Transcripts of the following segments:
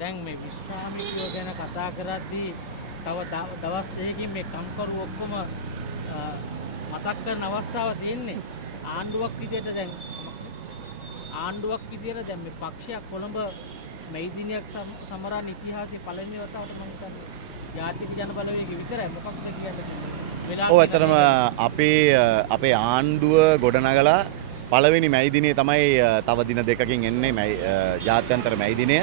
දැන් මේ විශ්‍රාමිකයෝ ගැන කතා කරද්දී තව දවස් දෙකකින් මේ කම්කරු ඔක්කොම මතක් කරන අවස්ථාව තියෙන්නේ ආණ්ඩුවක් විදියට දැන් දැන් මේ පක්ෂයක් කොළඹ මේ දිනයක් සමරන ඉතිහාසයේ පළවෙනි වතාවට මම හිතන්නේ ජාතික ජනබලවේගය විතරයි මොකක්ද කියන්නේ ඔව් ඇත්තටම අපේ ආණ්ඩුව ගොඩනගලා පළවෙනි මැයි දිනේ තමයි තව දින දෙකකින් එන්නේ ජාත්‍යන්තර මැයි දිනය.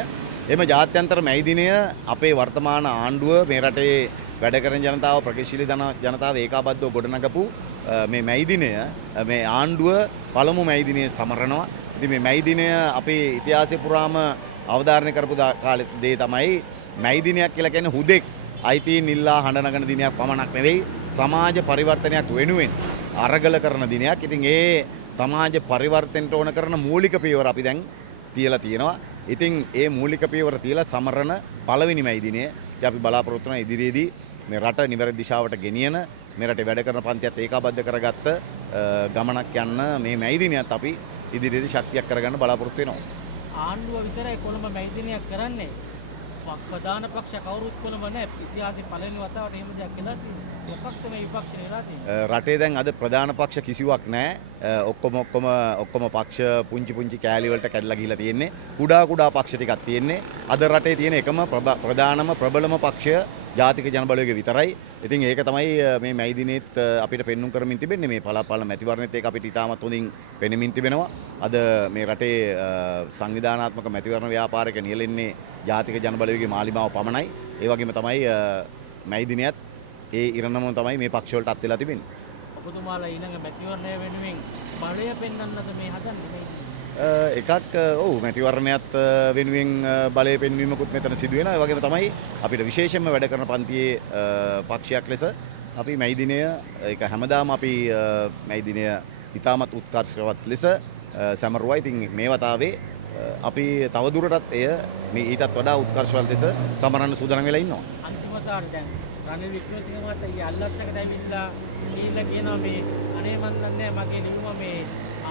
එම ජාත්‍යන්තර මැයි දිනය අපේ වර්තමාන ආණ්ඩුව මේ රටේ වැඩ කරන ජනතාව ප්‍රගතිශීලී ජනතාව ඒකාබද්ධව ගොඩනගපු මේ මැයි දිනය මේ ආණ්ඩුව පළමු මැයි දිනේ සමරනවා. ඉතින් මේ මැයි දිනය අපේ ඉතිහාසය පුරාම අවධාරණය කරපු දේ තමයි මැයි දිනයක් කියලා කියන්නේ හුදෙක් අයිතීන් ඉල්ලා හඬ නගන දිනයක් පමණක් නෙවෙයි සමාජ පරිවර්තනයක් වෙනුවෙන් අරගල කරන දිනයක්. ඉතින් ඒ සමාජ පරිවර්තනයට ඕන කරන මූලික පියවර අපි දැන් තියලා තියෙනවා. ඉතින් ඒ මූලික පියවර තියලා සමරන පළවෙනි මැයි දිනය අපි බලාපොරොත්තු වෙන ඉදිරියේදී මේ රට නිවැරදි දිශාවට ගෙනියන මේ රටේ වැඩ කරන පන්තියත් ඒකාබද්ධ කරගත්ත ගමනක් යන්න මේ මැයි දිනයත් අපි ඉදිරියේදී ශක්තියක් කරගන්න බලාපොරොත්තු වෙනවා. ආණ්ඩුව විතරයි කොළඹ මැයි දිනයක් කරන්නේ. ප්‍රධාන පක්ෂ කවුරුත් කොළඹ නැහැ. ඉතිහාසයේ පළවෙනි වතාවට එහෙම දෙයක් කියලා තියෙනවා. මොකක්ද මේ විපක්ෂ වෙලා තියෙන්නේ? රටේ දැන් අද ප්‍රධාන පක්ෂ කිසිවක් නැහැ. ඔක්කොම පක්ෂ පුංචි කෑලි වලට කැඩලා ගිහිලා තියෙන්නේ. කුඩා පක්ෂ ටිකක් තියෙන්නේ. අද රටේ තියෙන එකම ප්‍රධානම ප්‍රබලම පක්ෂය ජාතික ජනබලවේගය විතරයි. ඉතින් ඒක තමයි මේ මැයි දිනෙත් අපිට පෙන්눔 කරමින් තිබෙන්නේ. මේ පළාපල මැතිවරණෙත් ඒක අපිට ඉතාමත් හොඳින් පෙනෙමින් තිබෙනවා. අද මේ රටේ සංවිධානාත්මක මැතිවරණ ව්‍යාපාරයක නියැලෙන්නේ ජාතික ජනබලවේගයේ මාලිමාව පමණයි. ඒ වගේම තමයි මැයි දිනයත් ඒ ඉරණම තමයි මේ පක්ෂ වලට අත් වෙලා තිබෙන්නේ. ඔබතුමාලා ඊළඟ මැතිවරණය වෙනුවෙන් බලය පෙන්වන්නද මේ හදන්නේ? එකක් ඔව් මැතිවරණයත් වෙනුවෙන් බලය පෙන්වීමකුත් මෙතන සිදු වෙනවා. ඒ වගේම තමයි අපිට විශේෂයෙන්ම වැඩ කරන පන්තියේ පක්ෂයක් ලෙස අපි මැයි දිනය ඒක හැමදාම අපි මැයි දිනය ඉතාමත් උත්කර්ෂවත් ලෙස සැමරුවා. ඉතින් මේ වතාවේ අපි තවදුරටත් එය මේ ඊටත් වඩා උත්කර්ෂවත් ලෙස සමරන්න සූදානම් වෙලා ඉන්නවා. අන්තිමට දැන් රනිල් වික්‍රමසිංහ මහත්තයා අල්ලස්සකට ඇවිල්ලා ගිහිල්ලා කියනවා මේ අනේ මන් දන්නේ මගේ නිලුම මේ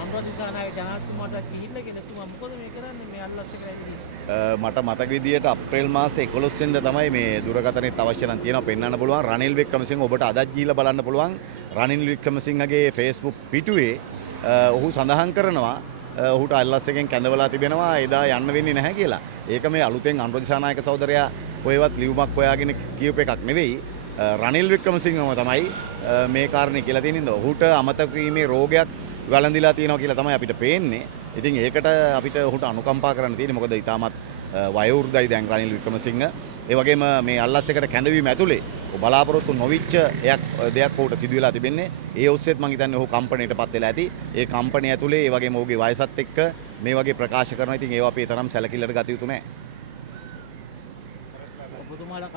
අමරදිසානාගේ ජනාධිපතිතුමාට ගිහිල්ලා කියන තුමා මොකද මේ කරන්නේ මේ අල්ලස්සකට ඇවිල්ලා මට මතක විදියට අප්‍රේල් මාසේ 11 වෙනිදා තමයි මේ දුරකථනෙත් අවශ්‍ය නම් තියෙනවා පෙන්වන්න පුළුවන් රනිල් වික්‍රමසිංහ ඔබට අදත් ගිහිල්ලා බලන්න පුළුවන් රනිල් වික්‍රමසිංහගේ Facebook පිටුවේ ඔහු සඳහන් කරනවා ඔහුට අල්ලස් එකෙන් කැඳවලා තිබෙනවා එදා යන්න වෙන්නේ නැහැ කියලා. ඒක මේ අලුතෙන් අනුරාධිසානායක සහෝදරයා කොහෙවත් ලියුමක් හොයාගෙන කියූප එකක් නෙවෙයි. රනිල් වික්‍රමසිංහම තමයි මේ කාරණේ කියලා තියෙනින්ද ඔහුට අමතක වීමේ රෝගයක් වැළඳිලා තියෙනවා කියලා තමයි අපිට පේන්නේ. ඉතින් ඒකට අපිට ඔහුට අනුකම්පා කරන්න තියෙන්නේ. මොකද ඊටමත් වයෝවෘද්ධයි දැන් රනිල් වික්‍රමසිංහ. ඒ වගේම මේ අල්ලස් එකට කැඳවීම ඇතුලේ බලාපොරොත්තු නොවිච්ච දෙයක් ඔහුට සිදු වෙලා තිබෙන්නේ. ඒ ඔස්සේත් මම හිතන්නේ ඔහු කම්පණයටපත් වෙලා ඇති. ඒ කම්පණය ඇතුලේ ඒ වගේම ඔහුගේ වයසත් එක්ක මේ වගේ ප්‍රකාශ කරනවා. ඉතින් ඒවා අපි තරම් සැලකිල්ලට ගත යුතු නැහැ. ඔබතුමාලා